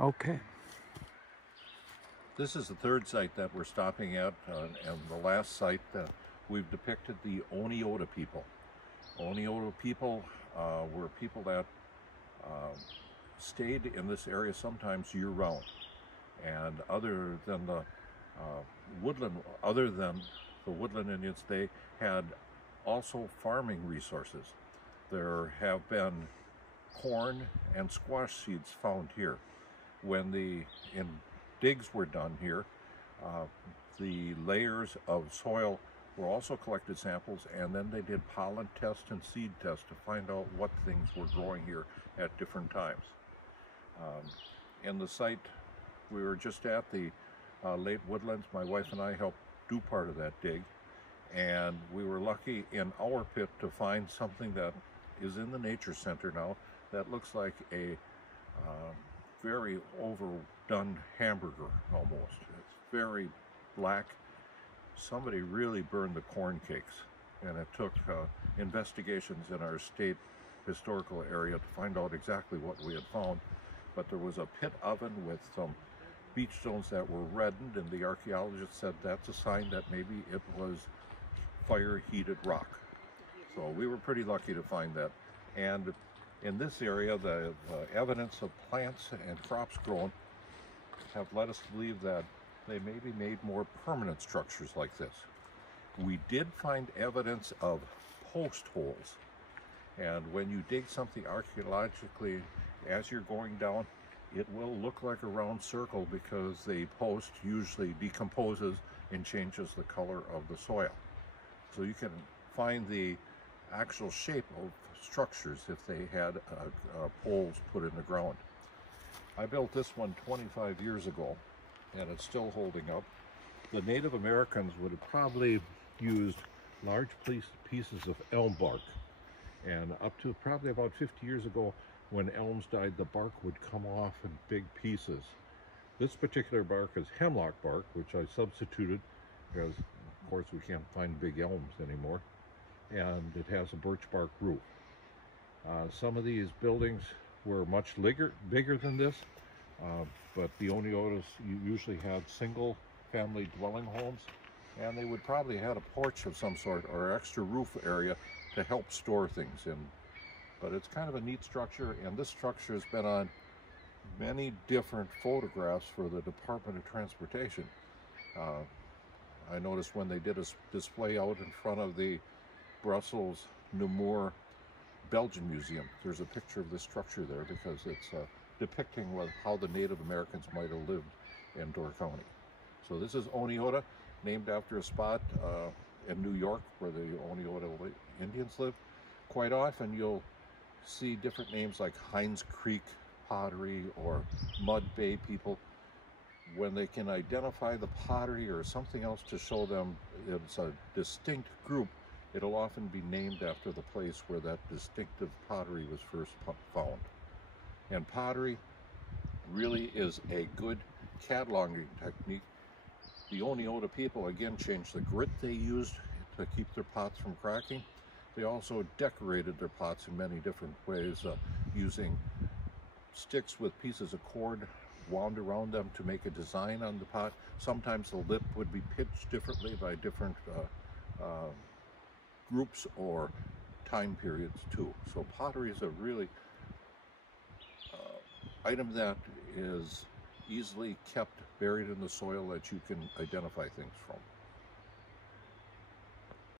Okay. This is the third site that we're stopping at, and the last site we've depicted the Oneota people. Oneota people were people that stayed in this area sometimes year-round, and other than the woodland Indians, they had also farming resources. There have been corn and squash seeds found here. When the digs were done here, the layers of soil were also collected samples, and then they did pollen tests and seed tests to find out what things were growing here at different times. In the site we were just at, the late woodlands, my wife and I helped do part of that dig, and we were lucky in our pit to find something that is in the nature center now that looks like a very overdone hamburger almost. It's very black. Somebody really burned the corn cakes, and it took investigations in our state historical area to find out exactly what we had found. But there was a pit oven with some beach stones that were reddened, and the archaeologist said that's a sign that maybe it was fire-heated rock. So we were pretty lucky to find that. And in this area, the evidence of plants and crops grown have led us to believe that they maybe made more permanent structures like this. We did find evidence of post holes, and when you dig something archaeologically, as you're going down, it will look like a round circle because the post usually decomposes and changes the color of the soil. So you can find the actual shape of structures if they had poles put in the ground. I built this one 25 years ago, and it's still holding up. The Native Americans would have probably used large pieces of elm bark, and up to probably about 50 years ago, when elms died, the bark would come off in big pieces. This particular bark is hemlock bark, which I substituted because, of course, we can't find big elms anymore, and it has a birch bark roof. Some of these buildings were much bigger than this, but the Oneotas usually had single family dwelling homes, and they would probably have a porch of some sort or extra roof area to help store things in. But it's kind of a neat structure, and this structure has been on many different photographs for the Department of Transportation. I noticed when they did a display out in front of the Brussels Nemours Belgian Museum, there's a picture of this structure there because it's depicting how the Native Americans might have lived in Door County. So this is Oneota, named after a spot in New York where the Oneota Indians live. Quite often you'll see different names like Hines Creek pottery or Mud Bay people. When they can identify the pottery or something else to show them it's a distinct group, it'll often be named after the place where that distinctive pottery was first found. And pottery really is a good cataloging technique. The Oneota people again changed the grit they used to keep their pots from cracking. They also decorated their pots in many different ways, using sticks with pieces of cord wound around them to make a design on the pot. Sometimes the lip would be pitched differently by different groups or time periods too. So pottery is a really item that is easily kept buried in the soil that you can identify things from.